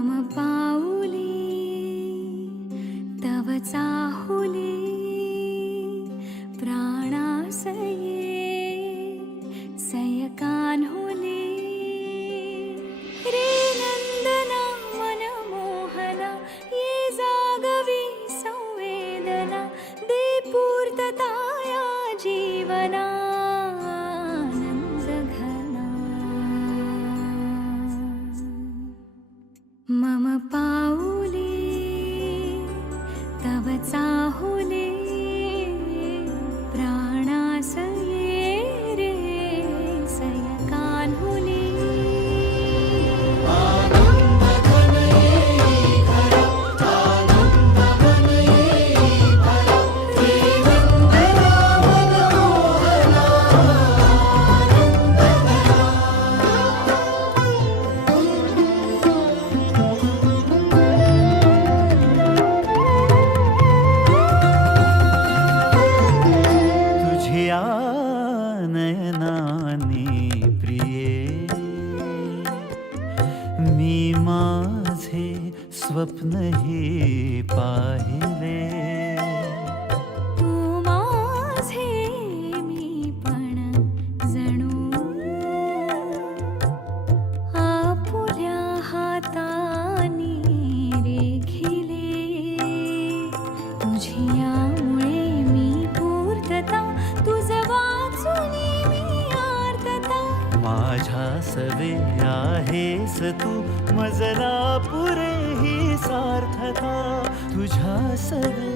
मम पाऊली तव चाहुली प्राणासये सयकान्हुली रे नंदना मनमोहना ये जागवी संवेदना दे पूर्तता या जीवना मम पाऊली तव चाहुली प्राणासये रे सयकान्हुली नयनानी प्रिये मी माझे स्वप्न हे पाहिले तू माझे मी पण जणू आपुल्या हातानी रेखिले तुझियामुळे मी पूर्तता तुझ वाचुनी मी आर्तता माझ्या सवे आहेस तू मजला पुरे ही सार्थता तुझ्या सवे